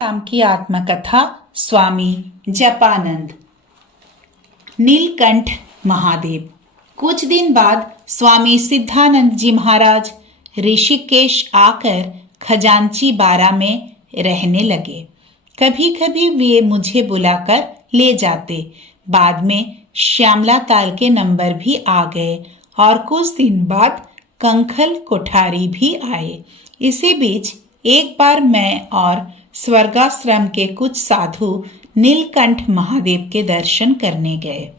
राम की आत्मकथा स्वामी जपानंद। नीलकंठ महादेव। कुछ दिन बाद स्वामी सिद्धानंद जी महाराज ऋषिकेश आकर खजांची बारा में रहने लगे। कभी कभी वे मुझे बुलाकर ले जाते। बाद में श्यामला ताल के नंबर भी आ गए और कुछ दिन बाद कंखल कोठारी भी आए। इसी बीच एक बार मैं और स्वर्गाश्रम के कुछ साधु नीलकंठ महादेव के दर्शन करने गए।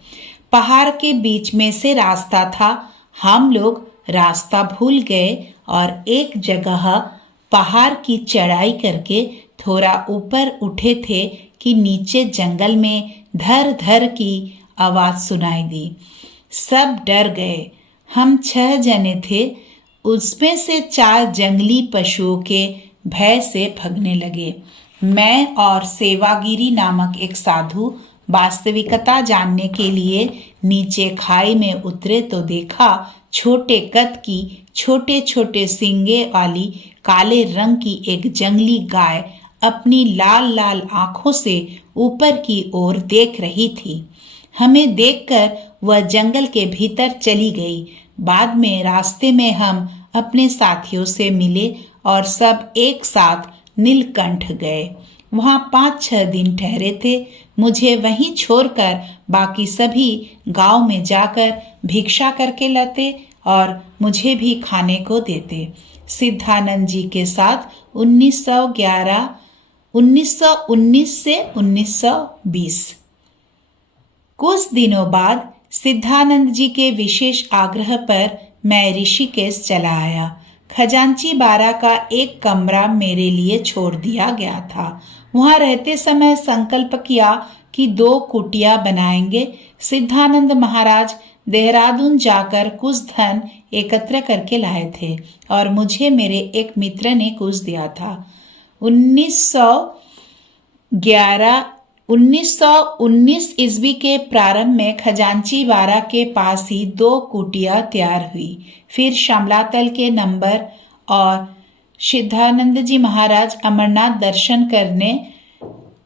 पहाड़ के बीच में से रास्ता था। हम लोग रास्ता भूल गए और एक जगह पहाड़ की चढ़ाई करके थोड़ा ऊपर उठे थे कि नीचे जंगल में धर धर की आवाज सुनाई दी। सब डर गए। हम 6 जने थे। उसमें से 4 जंगली पशुओं के भय से भगने लगे। मैं और सेवागिरी नामक एक साधु वास्तविकता जानने के लिए नीचे खाई में उतरे तो देखा छोटे कद की छोटे छोटे सींगे वाली काले रंग की एक जंगली गाय अपनी लाल लाल आंखों से ऊपर की ओर देख रही थी। हमें देखकर वह जंगल के भीतर चली गई। बाद में रास्ते में हम अपने साथियों से मिले और सब एक साथ नीलकंठ गए। वहां 5-6 दिन ठहरे थे। मुझे वहीं छोड़कर बाकी सभी गांव में जाकर भिक्षा करके लाते और मुझे भी खाने को देते। सिद्धानंद जी के साथ 1919 से 1920। कुछ दिनों बाद सिद्धानंद जी के विशेष आग्रह पर मैं ऋषिकेश चला आया। खजांची बारा का एक कमरा मेरे लिए छोड़ दिया गया था। वहां रहते समय संकल्प किया कि 2 कुटिया बनाएंगे। सिद्धानंद महाराज देहरादून जाकर कुछ धन एकत्र करके लाए थे और मुझे मेरे एक मित्र ने कुछ दिया था। 1919 ईस्वी के प्रारंभ में खजांची बारा के पास ही 2 कुटिया तैयार हुई। फिर श्यामलातल के नंबर और सिद्धानंद जी महाराज अमरनाथ दर्शन करने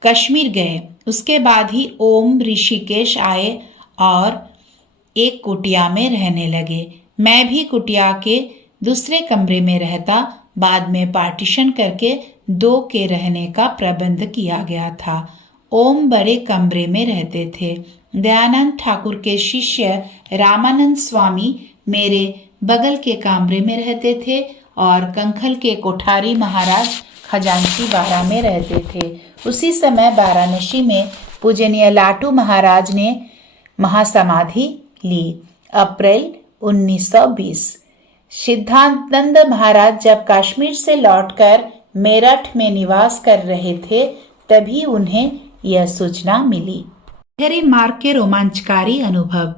कश्मीर गए। उसके बाद ही ओम ऋषिकेश आए और एक कुटिया में रहने लगे। मैं भी कुटिया के दूसरे कमरे में रहता। बाद में पार्टीशन करके 2 के रहने का प्रबंध किया गया था। ओम बड़े कमरे में रहते थे। दयानंद ठाकुर के शिष्य रामानंद स्वामी मेरे बगल के कमरे में रहते थे और कंखल के कोठारी महाराज खजांची बारा में रहते थे। उसी समय वाराणसी में पूजनीय लाटू महाराज ने महासमाधि ली। अप्रैल 1920। सिद्धानंद महाराज जब कश्मीर से लौटकर मेरठ में निवास कर रहे थे तभी उन्हें यह सूचना मिली। गहरे मार्ग के रोमांचकारी अनुभव।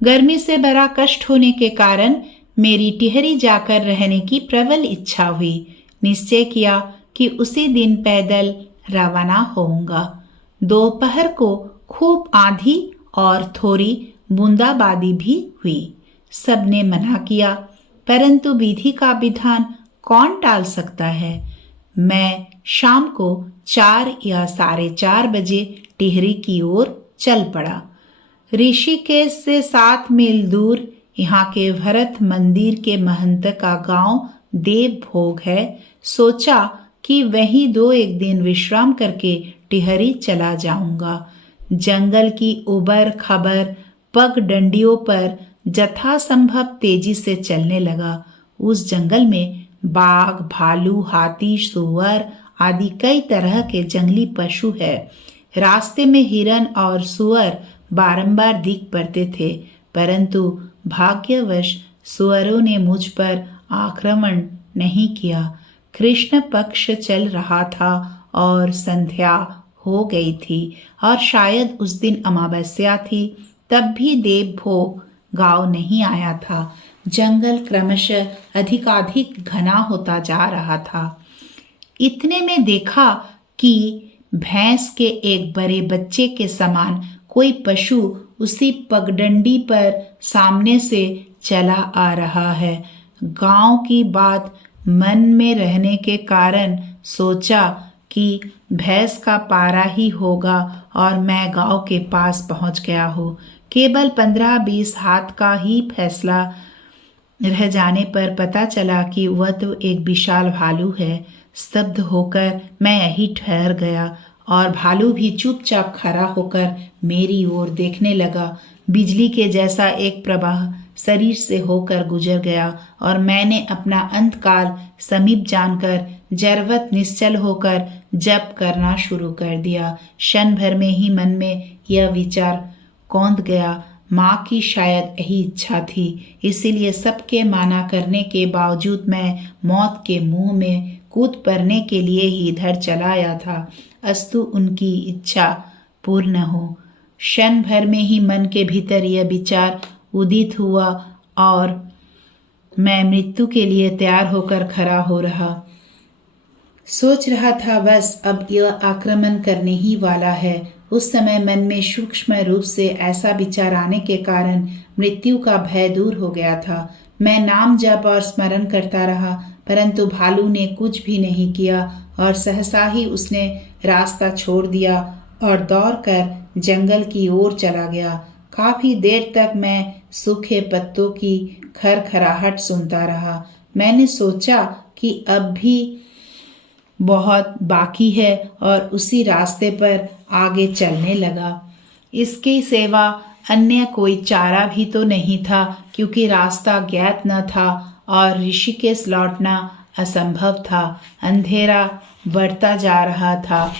गर्मी से बड़ा कष्ट होने के कारण मेरी टिहरी जाकर रहने की प्रबल इच्छा हुई। निश्चय किया कि उसी दिन पैदल रवाना होऊंगा। दोपहर को खूब आंधी और थोड़ी बूंदाबांदी भी हुई। सबने मना किया, परंतु विधि का विधान कौन टाल सकता है। मैं शाम को 4 या 4:30 बजे टिहरी की ओर चल पड़ा। ऋषिकेश से 7 मील दूर यहाँ के भरत मंदिर के महंत का गांव देवभोग है। सोचा कि वहीं 2-1 दिन विश्राम करके टिहरी चला जाऊंगा। जंगल की उबर खबर पगडंडियों पर यथासंभव तेजी से चलने लगा। उस जंगल में बाघ, भालू, हाथी, सुअर आदि कई तरह के जंगली पशु है। रास्ते में हिरन और सुअर बारंबार दिख पड़ते थे, परंतु भाग्यवश सुअरों ने मुझ पर आक्रमण नहीं किया। कृष्ण पक्ष चल रहा था और संध्या हो गई थी और शायद उस दिन अमावस्या थी। तब भी देवभोग गांव नहीं आया था। जंगल क्रमशः अधिकाधिक घना होता जा रहा था। इतने में देखा कि भैंस के एक बड़े बच्चे के समान कोई पशु उसी पगडंडी पर सामने से चला आ रहा है। गांव की बात मन में रहने के कारण सोचा कि भैंस का पारा ही होगा और मैं गांव के पास पहुंच गया हूँ। केवल 15-20 हाथ का ही फैसला रह जाने पर पता चला कि वह तो एक विशाल भालू है। स्तब्ध होकर मैं यहीं ठहर गया और भालू भी चुपचाप खड़ा होकर मेरी ओर देखने लगा। बिजली के जैसा एक प्रवाह शरीर से होकर गुजर गया और मैंने अपना अंतकाल समीप जानकर जरवत निश्चल होकर जप करना शुरू कर दिया। क्षण भर में ही मन में यह विचार कौंध गया, माँ की शायद यही इच्छा थी, इसीलिए सबके माना करने के बावजूद मैं मौत के मुंह में कूद पड़ने के लिए ही इधर चला आया था। अस्तु उनकी इच्छा पूर्ण हो। क्षण भर में ही मन के भीतर यह विचार उदित हुआ और मैं मृत्यु के लिए तैयार होकर खड़ा हो रहा। सोच रहा था बस अब यह आक्रमण करने ही वाला है। उस समय मन में सूक्ष्म रूप से ऐसा विचार आने के कारण मृत्यु का भय दूर हो गया था। मैं नाम जप और स्मरण करता रहा, परंतु भालू ने कुछ भी नहीं किया और सहसा ही उसने रास्ता छोड़ दिया और दौड़कर जंगल की ओर चला गया। काफी देर तक मैं सूखे पत्तों की खरखराहट सुनता रहा। मैंने सोचा कि अब भी बहुत बाकी है और उसी रास्ते पर आगे चलने लगा। इसके सिवा अन्य कोई चारा भी तो नहीं था, क्योंकि रास्ता ज्ञात न था और ऋषिकेश लौटना असंभव था। अंधेरा बढ़ता जा रहा था।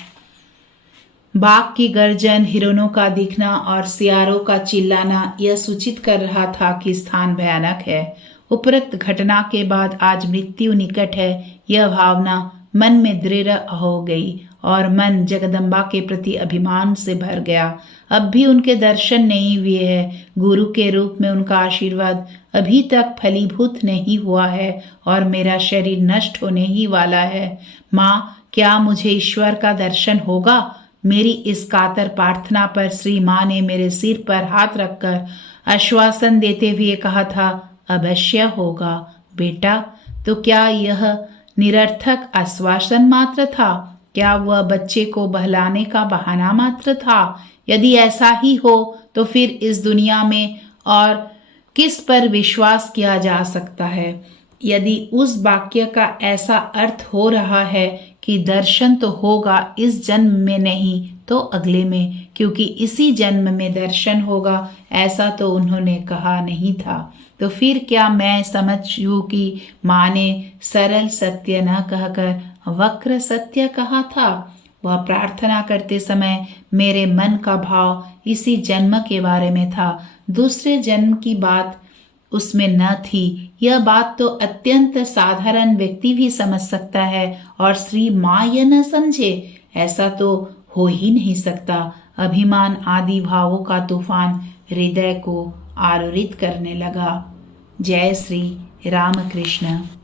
बाघ की गर्जन, हिरणों का दिखना और सियारों का चिल्लाना यह सूचित कर रहा था कि स्थान भयानक है। उपरोक्त घटना के बाद आज मृत्यु निकट है, यह भावना मन में दृढ़ हो गई और मन जगदम्बा के प्रति अभिमान से भर गया। अब भी उनके दर्शन नहीं हुए हैं। गुरु के रूप में उनका आशीर्वाद अभी तक फलीभूत नहीं हुआ है और मेरा शरीर नष्ट होने ही वाला है। माँ, क्या मुझे ईश्वर का दर्शन होगा? मेरी इस कातर प्रार्थना पर श्री माँ ने मेरे सिर पर हाथ रखकर आश्वासन देते हुए कहा था, अवश्य होगा बेटा। तो क्या यह निरर्थक आश्वासन मात्र था? क्या वह बच्चे को बहलाने का बहाना मात्र था? यदि ऐसा ही हो तो फिर इस दुनिया में और किस पर विश्वास किया जा सकता है? यदि उस वाक्य का ऐसा अर्थ हो रहा है कि दर्शन तो होगा इस जन्म में नहीं तो अगले में, क्योंकि इसी जन्म में दर्शन होगा, ऐसा तो उन्होंने कहा नहीं था, तो फिर क्या मैं समझूं कि माँ ने सरल सत्य न कहकर वक्र सत्य कहा था? वह प्रार्थना करते समय मेरे मन का भाव इसी जन्म के बारे में था, दूसरे जन्म की बात उसमें न थी। यह बात तो अत्यंत साधारण व्यक्ति भी समझ सकता है और श्री माँ यह न समझे, ऐसा तो हो ही नहीं सकता। अभिमान आदि भावों का तूफान हृदय को आलोड़ित करने लगा। जय श्री रामकृष्ण।